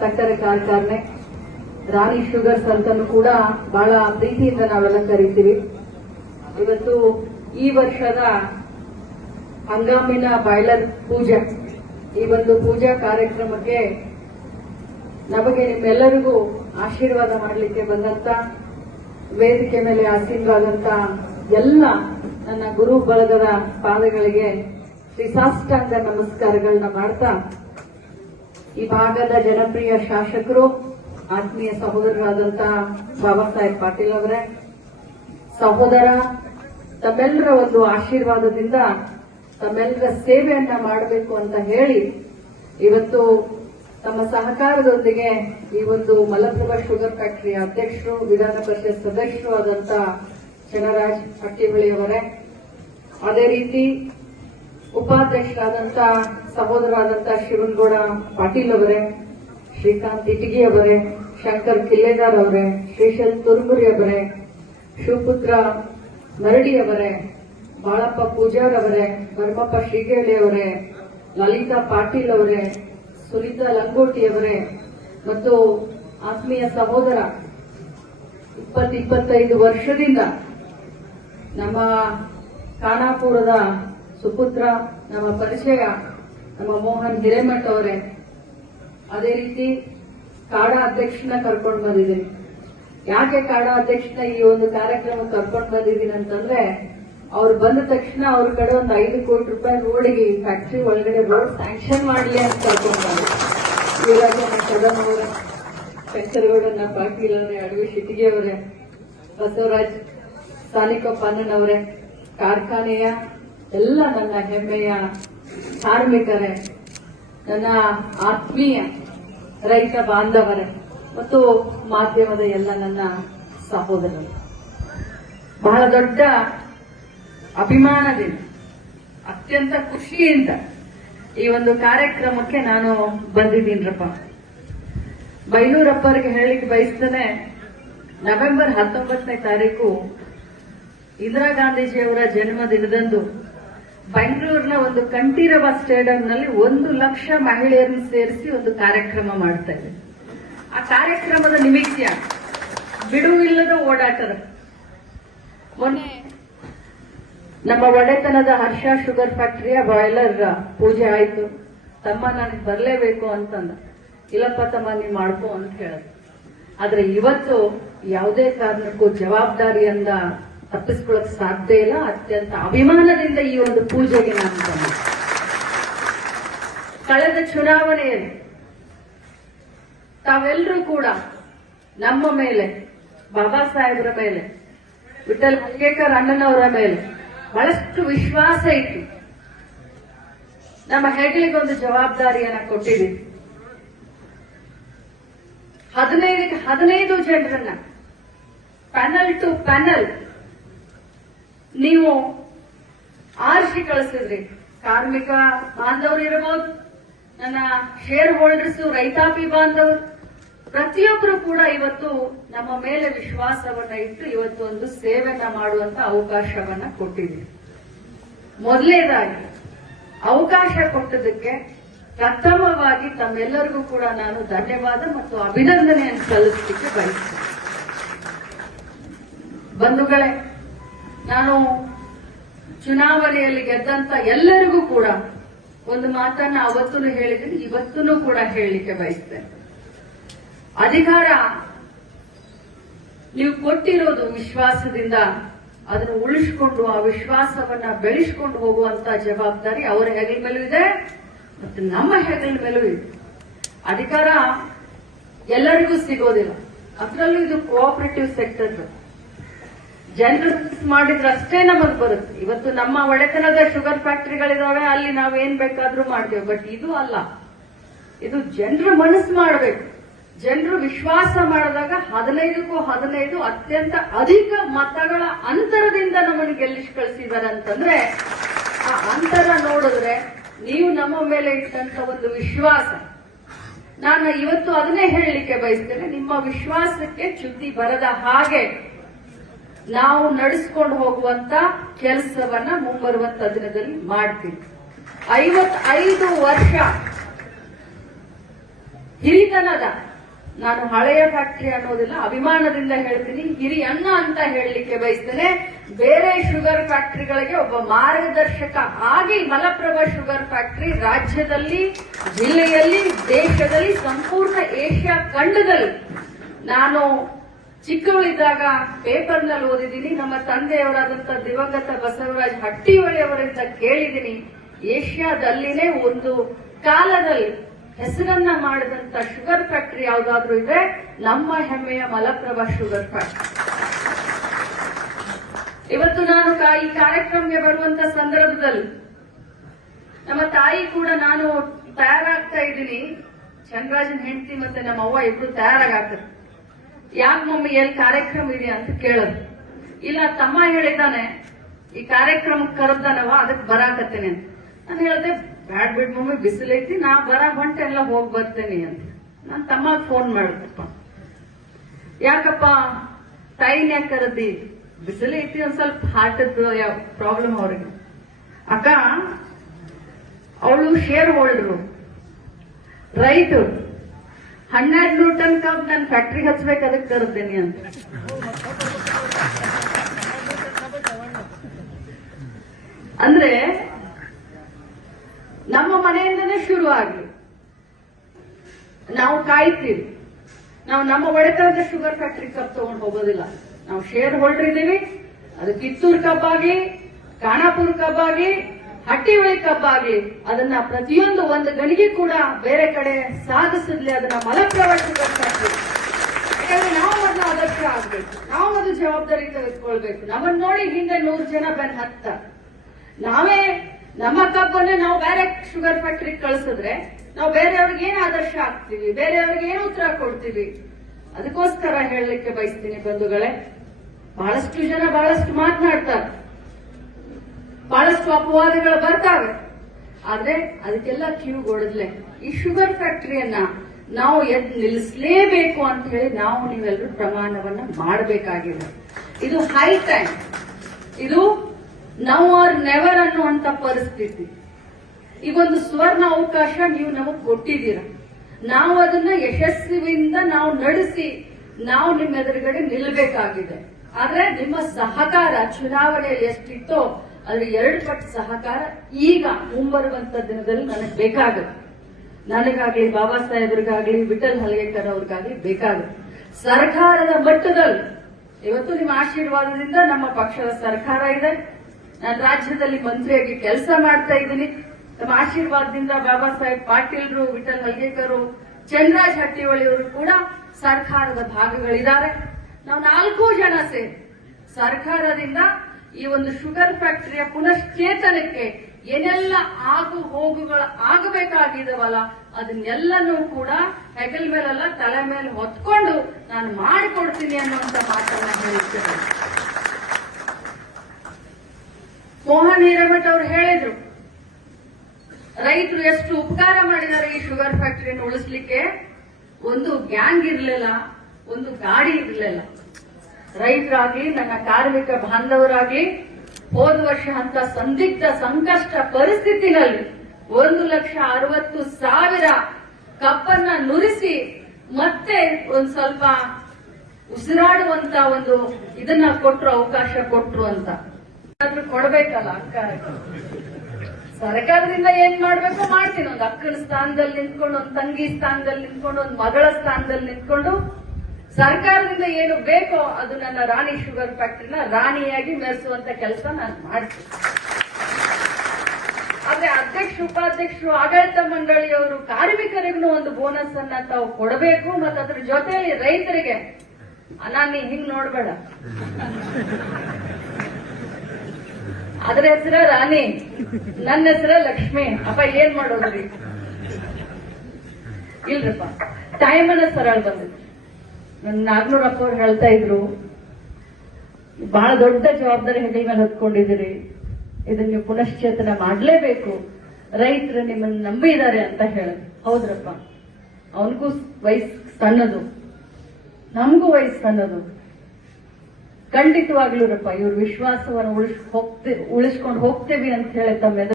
ಸಕ್ಕರೆ ಕಾರ್ಖಾನೆ ರಾಣಿ ಶುಗರ್ಸ್ ಅಂತಲೂ ಕೂಡ ಬಹಳ ಪ್ರೀತಿಯಿಂದ ನಾವೆಲ್ಲ ಕರಿತೀವಿ. ಇವತ್ತು ಈ ವರ್ಷದ ಹಂಗಾಮಿನ ಬಾಯ್ಲರ್ ಪೂಜೆ, ಈ ಒಂದು ಪೂಜಾ ಕಾರ್ಯಕ್ರಮಕ್ಕೆ ನಮಗೆ ನಿಮ್ಮೆಲ್ಲರಿಗೂ ಆಶೀರ್ವಾದ ಮಾಡಲಿಕ್ಕೆ ಬಂದಂತ, ವೇದಿಕೆ ಮೇಲೆ ಆಸೀನರಾದಂತ ಎಲ್ಲ ನನ್ನ ಗುರು ಬಳಗದ ಪಾದಗಳಿಗೆ ಶ್ರೀಸಾಷ್ಟಾಂಗ ನಮಸ್ಕಾರಗಳನ್ನ ಮಾಡ್ತಾ, ಈ ಭಾಗದ ಜನಪ್ರಿಯ ಶಾಸಕರು, ಆತ್ಮೀಯ ಸಹೋದರರಾದಂತಹ ಬಾಬಾ ಸಾಹೇಬ್ ಪಾಟೀಲ್ ಅವರೇ, ಸಹೋದರ, ತಮ್ಮೆಲ್ಲರ ಒಂದು ಆಶೀರ್ವಾದದಿಂದ ತಮ್ಮೆಲ್ಲರ ಸೇವೆಯನ್ನ ಮಾಡಬೇಕು ಅಂತ ಹೇಳಿ ಇವತ್ತು ತಮ್ಮ ಸಹಕಾರದೊಂದಿಗೆ ಈ ಒಂದು ಮಲಪ್ರಭಾ ಶುಗರ್ ಫ್ಯಾಕ್ಟರಿಯ ಅಧ್ಯಕ್ಷರು, ವಿಧಾನ ಪರಿಷತ್ ಸದಸ್ಯರು ಆದಂತ ಚನ್ನರಾಜ್ ಹಟ್ಟಿಬಳಿಯವರೇ, ಅದೇ ರೀತಿ ಉಪಾಧ್ಯಕ್ಷರಾದಂತ ಸಹೋದರಾದಂತ ಶಿವನಗೌಡ ಪಾಟೀಲ್ ಅವರೇ, ಶ್ರೀಕಾಂತ್ ಇಟಗಿ ಅವರೇ, ಶಂಕರ್ ಕಿಲ್ಲೆದಾರ್ ಅವರೇ, ಶ್ರೀಶೈಲ್ ತುರುಮುರಿ ಅವರೇ, ಶಿವಪುತ್ರ ಮರಡಿ ಅವರೇ, ಬಾಳಪ್ಪ ಪೂಜಾರ್ ಅವರೇ, ಭರಮಪ್ಪ ಶ್ರೀಗೇಳಿ ಅವರೇ, ಲಲಿತಾ ಪಾಟೀಲ್ ಅವರೇ, ಸುನೀತಾ ಲಂಗೋಟಿ ಅವರೇ ಮತ್ತು ಆತ್ಮೀಯ ಸಹೋದರ 20-25 ವರ್ಷದಿಂದ ನಮ್ಮ ಖಾನಾಪುರದ ಸುಪುತ್ರ, ನಮ್ಮ ಪರಿಚಯ, ನಮ್ಮ ಮೋಹನ್ ಹಿರೇಮಠ್ ಅವರೇ, ಅದೇ ರೀತಿ ಕಾಡಾ ಅಧ್ಯಕ್ಷನ ಕರ್ಕೊಂಡು ಬಂದಿದ್ದೀನಿ. ಯಾಕೆ ಕಾಡಾ ಅಧ್ಯಕ್ಷನ ಈ ಒಂದು ಕಾರ್ಯಕ್ರಮಕ್ಕೆ ಕರ್ಕೊಂಡು ಬಂದಿದ್ದೀನಿ ಅಂತಂದ್ರೆ, ಅವ್ರು ಬಂದ ತಕ್ಷಣ ಅವ್ರ ಕಡೆ ಒಂದು 5 ಕೋಟಿ ರೂಪಾಯಿ ರೋಡಿಗೆ, ಫ್ಯಾಕ್ಟರಿ ಒಳಗಡೆ ರೋಡ್ ಸ್ಯಾಂಕ್ಷನ್ ಮಾಡಲಿ ಅಂತ ಕರ್ಕೊಂಡು ಬಂದ್ರು. ಇವರಾಗ ಕದಂ ಅವರೇ, ಶಂಕರಗೌಡನ ಪಾಟೀಲ್ ಅವರೇ, ಅಡವಿ ಶಿಟಿಗೆ ಅವರೇ, ಬಸವರಾಜ್ ಸಾನಿಕಪ್ಪ ಅಣ್ಣನವರೇ, ಕಾರ್ಖಾನೆಯ ಎಲ್ಲ ನನ್ನ ಹೆಮ್ಮೆಯ ಕಾರ್ಮಿಕರೇ, ನನ್ನ ಆತ್ಮೀಯ ರೈತ ಬಾಂಧವರೇ ಮತ್ತು ಮಾಧ್ಯಮದ ಎಲ್ಲ ನನ್ನ ಸಹೋದರರು, ಬಹಳ ದೊಡ್ಡ ಅಭಿಮಾನದಿಂದ, ಅತ್ಯಂತ ಖುಷಿಯಿಂದ ಈ ಒಂದು ಕಾರ್ಯಕ್ರಮಕ್ಕೆ ನಾನು ಬಂದಿದ್ದೀನ್ರಪ್ಪ. ಬೈಲೂರಪ್ಪರಿಗೆ ಹೇಳಿಕ್ಕೆ ಬಯಸ್ತೇನೆ, ನವೆಂಬರ್ 19ನೇ ತಾರೀಕು ಇಂದಿರಾ ಗಾಂಧೀಜಿಯವರ ಜನ್ಮದಿನದಂದು ಬೆಂಗಳೂರಿನ ಒಂದು ಕಂಠೀರವ ಸ್ಟೇಡಿಯಂನಲ್ಲಿ 1 ಲಕ್ಷ ಮಹಿಳೆಯರನ್ನು ಸೇರಿಸಿ ಒಂದು ಕಾರ್ಯಕ್ರಮ ಮಾಡ್ತಾ ಇದೆ. ಆ ಕಾರ್ಯಕ್ರಮದ ನಿಮಿತ್ತ ಬಿಡುವಿಲ್ಲದ ಓಡಾಟದ ಮೊನ್ನೆ ನಮ್ಮ ಒಡೆತನದ ಹರ್ಷ ಶುಗರ್ ಫ್ಯಾಕ್ಟರಿಯ ಬಾಯ್ಲರ್ ಪೂಜೆ ಆಯ್ತು. ತಮ್ಮ ನನಗೆ ಬರಲೇಬೇಕು ಅಂತಂದ. ಇಲ್ಲಪ್ಪ ತಮ್ಮ ನೀವು ಮಾಡ್ಕೋ ಅಂತ ಹೇಳಿದ್ರು. ಆದ್ರೆ ಇವತ್ತು ಯಾವುದೇ ಕಾರಣಕ್ಕೂ ಜವಾಬ್ದಾರಿಯಿಂದ ತಪ್ಪಿಸ್ಕೊಳ್ಳಕ್ ಸಾಧ್ಯ ಇಲ್ಲ. ಅತ್ಯಂತ ಅಭಿಮಾನದಿಂದ ಈ ಒಂದು ಪೂಜೆಗೆ ನಾನು ಬಂದೆ. ಕಳೆದ ಚುನಾವಣೆಯಲ್ಲಿ ತಾವೆಲ್ಲರೂ ಕೂಡ ನಮ್ಮ ಮೇಲೆ, ಬಾಬಾ ಸಾಹೇಬರ ಮೇಲೆ, ವಿಠಲ್ ಹಲ್ಗೇಕರ್ ಅಣ್ಣನವರ ಮೇಲೆ ಬಹಳಷ್ಟು ವಿಶ್ವಾಸ ಇಟ್ಟು ನಮ್ಮ ಹೆಗಲಿಗೊಂದು ಜವಾಬ್ದಾರಿಯನ್ನ ಕೊಟ್ಟಿದ್ದೀವಿ. 15 ಜನರನ್ನ ಪ್ಯಾನಲ್ ಟು ಪ್ಯಾನಲ್ ನೀವು ಆರಿಸಿ ಕಳಿಸಿದ್ರಿ. ಕಾರ್ಮಿಕ ಬಾಂಧವರು ಇರಬಹುದು, ನನ್ನ ಶೇರ್ ಹೋಲ್ಡರ್ಸ್, ರೈತಾಪಿ ಬಾಂಧವರು, ಪ್ರತಿಯೊಬ್ಬರು ಕೂಡ ಇವತ್ತು ನಮ್ಮ ಮೇಲೆ ವಿಶ್ವಾಸವನ್ನ ಇಟ್ಟು ಇವತ್ತು ಒಂದು ಸೇವೆಯನ್ನ ಮಾಡುವಂತ ಅವಕಾಶವನ್ನ ಕೊಟ್ಟಿದ್ದೀವಿ. ಮೊದಲನೇದಾಗಿ ಅವಕಾಶ ಕೊಟ್ಟದಕ್ಕೆ ಪ್ರಥಮವಾಗಿ ತಮ್ಮೆಲ್ಲರಿಗೂ ಕೂಡ ನಾನು ಧನ್ಯವಾದ ಮತ್ತು ಅಭಿನಂದನೆಯನ್ನು ಸಲ್ಲಿಸಲಿಕ್ಕೆ ಬಯಸ್ತೇನೆ. ಬಂಧುಗಳೇ, ನಾನು ಚುನಾವಣೆಯಲ್ಲಿ ಗೆದ್ದಂತ ಎಲ್ಲರಿಗೂ ಕೂಡ ಒಂದು ಮಾತನ್ನ ಅವತ್ತೂ ಹೇಳಿದ್ದೀನಿ, ಇವತ್ತೂ ಕೂಡ ಹೇಳಲಿಕ್ಕೆ ಬಯಸ್ತೇನೆ. ಅಧಿಕಾರ ನೀವು ಕೊಟ್ಟಿರೋದು ವಿಶ್ವಾಸದಿಂದ, ಅದನ್ನು ಉಳಿಸಿಕೊಂಡು ಆ ವಿಶ್ವಾಸವನ್ನ ಬೆಳೆಸಿಕೊಂಡು ಹೋಗುವಂತ ಜವಾಬ್ದಾರಿ ಅವರ ಹೆಗಲ ಮೇಲೂ ಇದೆ ಮತ್ತು ನಮ್ಮ ಹೆಗಲ ಮೇಲೂ ಇದೆ. ಅಧಿಕಾರ ಎಲ್ಲರಿಗೂ ಸಿಗೋದಿಲ್ಲ, ಅದರಲ್ಲೂ ಇದು ಕೋಆಪರೇಟಿವ್ ಸೆಕ್ಟರ್. ಜನರು ಮಾಡಿದ್ರೆ ಅಷ್ಟೇ ನಮಗ್ ಬರುತ್ತೆ. ಇವತ್ತು ನಮ್ಮ ಒಡೆತನದ ಶುಗರ್ ಫ್ಯಾಕ್ಟರಿಗಳಿದಾವೆ, ಅಲ್ಲಿ ನಾವು ಏನ್ ಬೇಕಾದ್ರೂ ಮಾಡ್ತೇವೆ. ಬಟ್ ಇದು ಅಲ್ಲ, ಇದು ಜನರು ಮನಸ್ಸು ಮಾಡಬೇಕು. ಜನರು ವಿಶ್ವಾಸ ಮಾಡಿದಾಗ 15ಕ್ಕೂ 15 ಅತ್ಯಂತ ಅಧಿಕ ಮತಗಳ ಅಂತರದಿಂದ ನಮ್ಮನ್ನು ಗೆಲ್ಲಿಸಿ ಕಳಿಸಿದ್ದಾರೆ ಅಂತಂದ್ರೆ, ಆ ಅಂತರ ನೋಡಿದ್ರೆ ನೀವು ನಮ್ಮ ಮೇಲೆ ಇಟ್ಟಂತ ಒಂದು ವಿಶ್ವಾಸ, ನಾನು ಇವತ್ತು ಅದನ್ನೇ ಹೇಳಲಿಕ್ಕೆ ಬಯಸ್ತೇನೆ. ನಿಮ್ಮ ವಿಶ್ವಾಸಕ್ಕೆ ಚ್ಯುತಿ ಬರದ ಹಾಗೆ ನಾವು ನಡೆಸಿಕೊಂಡು ಹೋಗುವಂತ ಕೆಲಸವನ್ನ ಮುಂಬರುವಂತ ದಿನದಲ್ಲಿ ಮಾಡ್ತೀವಿ. 55 ವರ್ಷ ಹಿರಿತನದ, ನಾನು ಹಳೆಯ ಫ್ಯಾಕ್ಟರಿ ಅನ್ನೋದಿಲ್ಲ, ಅಭಿಮಾನದಿಂದ ಹೇಳ್ತೀನಿ, ಹಿರಿಯನ್ನ ಅಂತ ಹೇಳಲಿಕ್ಕೆ ಬಯಸ್ತೇನೆ. ಬೇರೆ ಶುಗರ್ ಫ್ಯಾಕ್ಟರಿಗಳಿಗೆ ಒಬ್ಬ ಮಾರ್ಗದರ್ಶಕ ಆಗಿ ಮಲಪ್ರಭಾ ಶುಗರ್ ಫ್ಯಾಕ್ಟರಿ ರಾಜ್ಯದಲ್ಲಿ, ಜಿಲ್ಲೆಯಲ್ಲಿ, ದೇಶದಲ್ಲಿ, ಸಂಪೂರ್ಣ ಏಷ್ಯಾ ಖಂಡದಲ್ಲಿ, ನಾನು ಚಿಕ್ಕವಳಿದ್ದಾಗ ಪೇಪರ್ನಲ್ಲಿ ಓದಿದ್ದೀನಿ, ನಮ್ಮ ತಂದೆಯವರಾದಂಥ ದಿವಂಗತ ಬಸವರಾಜ್ ಹಟ್ಟಿಹೊಳೆಯವರಿಂದ ಕೇಳಿದ್ದೀನಿ, ಏಷ್ಯಾದಲ್ಲಿನೇ ಒಂದು ಕಾಲದಲ್ಲಿ ಹೆಸರನ್ನ ಮಾಡಿದಂತ ಶುಗರ್ ಫ್ಯಾಕ್ಟರಿ ಯಾವ್ದಾದ್ರು ಇದೆ, ನಮ್ಮ ಹೆಮ್ಮೆಯ ಮಲಪ್ರಭಾ ಶುಗರ್ ಫ್ಯಾಕ್ಟರಿ. ಇವತ್ತು ನಾನು ಈ ಕಾರ್ಯಕ್ರಮಕ್ಕೆ ಬರುವಂತ ಸಂದರ್ಭದಲ್ಲಿ ನಮ್ಮ ತಾಯಿ ಕೂಡ, ನಾನು ತಯಾರಾಗ್ತಾ ಇದ್ದೀನಿ, ಚಂದ್ರರಾಜನ್ ಹೆಂಡತಿ ಮತ್ತೆ ನಮ್ಮ ಅವ್ವ ಇಬ್ರು ತಯಾರಾಗ್ತಾರೆ. ಯಾಕೆ ಮಮ್ಮಿ ಎಲ್ಲಿ ಕಾರ್ಯಕ್ರಮ ಇದೆಯಾ ಅಂತ ಕೇಳೋದು. ಇಲ್ಲ ತಮ್ಮ ಹೇಳಿದ್ದಾನೆ ಈ ಕಾರ್ಯಕ್ರಮಕ್ಕೆ ಕರೆದಾನವ, ಅದಕ್ಕೆ ಬರಾಕತ್ತೇನೆ ಅಂತ. ನಾನು ಹೇಳ್ದೆ ಬ್ಯಾಡ್ ಬಿಡ್ ಮಮ್ಮಿ, ಬಿಸಿಲೈತಿ, ನಾ ಹೊಂಟೆ ಎಲ್ಲ ಹೋಗಿ ಬರ್ತೇನೆ ಅಂತ. ನಾನು ತಮ್ಮ ಫೋನ್ ಮಾಡಿದಪ್ಪ, ಯಾಕಪ್ಪ ತಾಯಿನ ಯಾಕೆ ಕರದಿ, ಬಿಸಿಲೈತಿ, ಒಂದ್ ಸ್ವಲ್ಪ ಹಾರ್ಟದ್ದು ಯಾವ ಪ್ರಾಬ್ಲಮ್ ಅವ್ರಿಗೆ. ಅಕ್ಕ ಅವಳು ಶೇರ್ ಹೋಲ್ಡರು, ರೈತರು, 12 ಟನ್ ಕಬ್ಬು ನಾನು ಫ್ಯಾಕ್ಟ್ರಿಗೆ ಹಚ್ಬೇಕು, ಅದಕ್ಕೆ ಕರೆದೇನಿ ಅಂತ. ಅಂದ್ರೆ ನಮ್ಮ ಮನೆಯಿಂದನೇ ಶುರು ಆಗ್ಲಿ, ನಾವು ಕಾಯ್ತೀವಿ. ನಾವು ನಮ್ಮ ಒಡೆತನದ ಶುಗರ್ ಫ್ಯಾಕ್ಟರಿ ಕಬ್ಬು ತಗೊಂಡು ಹೋಗೋದಿಲ್ಲ. ನಾವು ಶೇರ್ ಹೋಲ್ಡರ್ ಇದ್ದೀವಿ. ಅದು ಕಿತ್ತೂರು ಕಬ್ಬಾಗ್ಲಿ, ಖಾನಾಪುರ ಕಬ್ಬಾಗ್ಲಿ, ಹಟ್ಟಿಹೊಳಿ ಕಬ್ಬಾಗ್ಲಿ, ಅದನ್ನ ಪ್ರತಿಯೊಂದು ಒಂದು ಗಣಿಗೆ ಕೂಡ ಬೇರೆ ಕಡೆ ಸಾಗಿಸಿದ್ಲಿ, ಅದನ್ನ ಮಲಪ್ರಭಾ ಶುಗರ್ ಫ್ಯಾಕ್ಟರಿ. ಯಾಕಂದ್ರೆ ನಾವು ಮೊದಲು ಆದರ್ಶ ಆಗ್ಬೇಕು, ನಾವು ಮೊದಲು ಜವಾಬ್ದಾರಿ ತೆಗೆದುಕೊಳ್ಬೇಕು. ನಮ್ಮನ್ನ ನೋಡಿ ಹಿಂದೆ 100 ಜನ ಬೆನ್ ಹತ್ತ, ನಾವೇ ನಮ್ಮ ಕಬ್ಬನ್ನೇ ನಾವು ಬೇರೆ ಶುಗರ್ ಫ್ಯಾಕ್ಟರಿ ಕಳಿಸಿದ್ರೆ ನಾವು ಬೇರೆಯವ್ರಿಗೆ ಏನ್ ಆದರ್ಶ ಆಗ್ತೀವಿ, ಬೇರೆಯವ್ರಿಗೆ ಏನು ಉತ್ತರ ಕೊಡ್ತೀವಿ. ಅದಕ್ಕೋಸ್ಕರ ಹೇಳಲಿಕ್ಕೆ ಬಯಸ್ತೀನಿ ಬಂಧುಗಳೇ, ಬಹಳಷ್ಟು ಜನ ಬಹಳಷ್ಟು ಮಾತನಾಡ್ತಾರೆ, ಬಹಳಷ್ಟು ಅಪವಾದಗಳು ಬರ್ತಾವೆ. ಆದ್ರೆ ಅದಕ್ಕೆಲ್ಲ ಕಿವಿಗೊಡದ್ಲೆ ಈ ಶುಗರ್ ಫ್ಯಾಕ್ಟರಿಯನ್ನ ನಾವು ನಿಲ್ಲಿಸಲೇಬೇಕು ಅಂತ ಹೇಳಿ ನಾವು ನೀವೆಲ್ಲರೂ ಪ್ರಮಾಣವನ್ನ ಮಾಡಬೇಕಾಗಿದೆ. ಇದು ಹೈ ಟೈಮ್, ಇದು ನೌ ಆರ್ ನೆವರ್ ಅನ್ನುವಂತ ಪರಿಸ್ಥಿತಿ. ಈಗೊಂದು ಸುವರ್ಣ ಅವಕಾಶ ನೀವು ನಮಗ್ ಕೊಟ್ಟಿದ್ದೀರ. ನಾವು ಅದನ್ನ ಯಶಸ್ವಿಯಿಂದ ನಾವು ನಡೆಸಿ ನಾವು ನಿಮ್ಮ ಎದುರುಗಡೆ ನಿಲ್ಲಬೇಕಾಗಿದೆ. ಆದ್ರೆ ನಿಮ್ಮ ಸಹಕಾರ ಚುನಾವಣೆಯಲ್ಲಿ ಎಷ್ಟಿತ್ತೋ ಅದ್ರ 2 ಪಟ್ಟು ಸಹಕಾರ ಈಗ ಮುಂಬರುವಂತ ದಿನದಲ್ಲಿ ನನಗೆ ಬೇಕಾಗುತ್ತೆ. ನನಗಾಗ್ಲಿ, ಬಾಬಾ ಸಾಹೇಬ್ರಿಗಾಗ್ಲಿ, ವಿಠಲ್ ಹಲಗೇಕರ್ ಅವ್ರಿಗಾಗ್ಲಿ ಬೇಕಾಗುತ್ತೆ. ಸರ್ಕಾರದ ಮಟ್ಟದಲ್ಲಿ ಇವತ್ತು ನಿಮ್ಮ ಆಶೀರ್ವಾದದಿಂದ ನಮ್ಮ ಪಕ್ಷದ ಸರ್ಕಾರ ಇದೆ. ನಾನು ರಾಜ್ಯದಲ್ಲಿ ಮಂತ್ರಿಯಾಗಿ ಕೆಲಸ ಮಾಡ್ತಾ ಇದ್ದೀನಿ. ನಮ್ಮ ಆಶೀರ್ವಾದದಿಂದ ಬಾಬಾ ಸಾಹೇಬ್ ಪಾಟೀಲ್ರು, ವಿಠಲ್ ಹಲ್ಗೇಕರ್, ಚಂದ್ರರಾಜ್ ಹಟ್ಟಿಹೊಳಿಯವರು ಕೂಡ ಸರ್ಕಾರದ ಭಾಗಗಳಿದ್ದಾರೆ. ನಾವು 4 ಜನ ಸೇರಿ ಸರ್ಕಾರದಿಂದ ಈ ಒಂದು ಶುಗರ್ ಫ್ಯಾಕ್ಟರಿಯ ಪುನಶ್ಚೇತನಕ್ಕೆ ಏನೆಲ್ಲ ಆಗು ಹೋಗುಗಳು ಆಗಬೇಕಾಗಿದವಲ್ಲ ಅದನ್ನೆಲ್ಲನೂ ಕೂಡ ಹೆಗಲ ಮೇಲೆಲ್ಲ ತಲೆ ಮೇಲೆ ಹೊತ್ಕೊಂಡು ನಾನು ಮಾಡಿಕೊಡ್ತೀನಿ ಅನ್ನುವಂತ ಮಾತನ್ನ ಹೇಳಿದ್ದೇನೆ. ಮೋಹನ್ ಹಿರೇಮಠ ಅವರು ಹೇಳಿದ್ರು, ರೈತರು ಎಷ್ಟು ಉಪಕಾರ ಮಾಡಿದ್ದಾರೆ ಈ ಶುಗರ್ ಫ್ಯಾಕ್ಟರಿಯನ್ನು ಉಳಿಸ್ಲಿಕ್ಕೆ. ಒಂದು ಗ್ಯಾಂಗ್ ಇರಲಿಲ್ಲ, ಒಂದು ಗಾಡಿ ಇರಲಿಲ್ಲ. ರೈತರಾಗ್ಲಿ, ನನ್ನ ಕಾರ್ಮಿಕ ಬಾಂಧವರಾಗ್ಲಿ, ಹೋದ ವರ್ಷ ಅಂತ ಸಂದಿಗ್ಧ ಸಂಕಷ್ಟ ಪರಿಸ್ಥಿತಿನಲ್ಲಿ 1,60,000 ಕಬ್ಬನ್ನ ನುರಿಸಿ ಮತ್ತೆ ಒಂದ್ ಸ್ವಲ್ಪ ಉಸಿರಾಡುವಂತ ಒಂದು ಇದನ್ನ ಕೊಟ್ರು, ಅವಕಾಶ ಕೊಟ್ರು ಅಂತ. ಆದ್ರೂ ಕೊಡ್ಬೇಕಲ್ಲ ಅಕ್ಕ. ಸರ್ಕಾರದಿಂದ ಏನ್ ಮಾಡ್ಬೇಕೋ ಮಾಡ್ತೀನಿ. ಒಂದು ಅಕ್ಕನ ಸ್ಥಾನದಲ್ಲಿ ನಿಂತ್ಕೊಂಡು, ಒಂದು ತಂಗಿ ಸ್ಥಾನದಲ್ಲಿ ನಿಂತ್ಕೊಂಡು, ಒಂದು ಮಗಳ ಸ್ಥಾನದಲ್ಲಿ ನಿಂತ್ಕೊಂಡು ಸರ್ಕಾರದಿಂದ ಏನು ಬೇಕೋ ಅದು ನನ್ನ ರಾಣಿ ಶುಗರ್ ಫ್ಯಾಕ್ಟರಿನ ರಾಣಿಯಾಗಿ ಮೆರೆಸುವಂತ ಕೆಲಸ ನಾನು ಮಾಡ್ತೀನಿ. ಆದ್ರೆ ಅಧ್ಯಕ್ಷ, ಉಪಾಧ್ಯಕ್ಷರು, ಆಡಳಿತ ಮಂಡಳಿಯವರು ಕಾರ್ಮಿಕರಿಗೂ ಒಂದು ಬೋನಸ್ ಅನ್ನ ತಾವು ಕೊಡಬೇಕು. ಮತ್ತು ಅದ್ರ ಜೊತೆಯಲ್ಲಿ ರೈತರಿಗೆ, ನೀ ಹಿಂಗ್ ನೋಡ್ಬೇಡ, ಅದ್ರ ಹೆಸರ ರಾಣಿ, ನನ್ನ ಹೆಸರ ಲಕ್ಷ್ಮಿ. ಅಪ್ಪ ಏನ್ ಮಾಡೋದ್ರಿ? ಇಲ್ರಪ್ಪ, ಟೈಮ್ ಅನ್ನ ಸರಳ ಬಂದಿತ್ತು. ನನ್ನ ನಾಗನೂರಪ್ಪ ಅವ್ರು ಹೇಳ್ತಾ ಇದ್ರು, ಬಹಳ ದೊಡ್ಡ ಜವಾಬ್ದಾರಿ ಹೆಗಲ ಮೇಲೆ ಹೊತ್ಕೊಂಡಿದ್ದೀರಿ, ಇದನ್ನ ನೀವು ಪುನಶ್ಚೇತನ ಮಾಡಲೇಬೇಕು, ರೈತರು ನಿಮ್ಮನ್ನು ನಂಬಿದ್ದಾರೆ ಅಂತ ಹೇಳಿದ್ರು. ಹೌದ್ರಪ್ಪ, ಅವನಿಗೂ ವಯಸ್ಸು ಸಣ್ಣದು, ನಮಗೂ ವಯಸ್ಸು ಸಣ್ಣದು. ಖಂಡಿತವಾಗ್ಲೂರಪ್ಪ, ಇವ್ರ ವಿಶ್ವಾಸವನ್ನು ಉಳಿಸ್ಕೊಂಡು ಹೋಗ್ತೇವೆ ಅಂತ ಹೇಳಿ ತಮ್ಮೆಲ್ಲ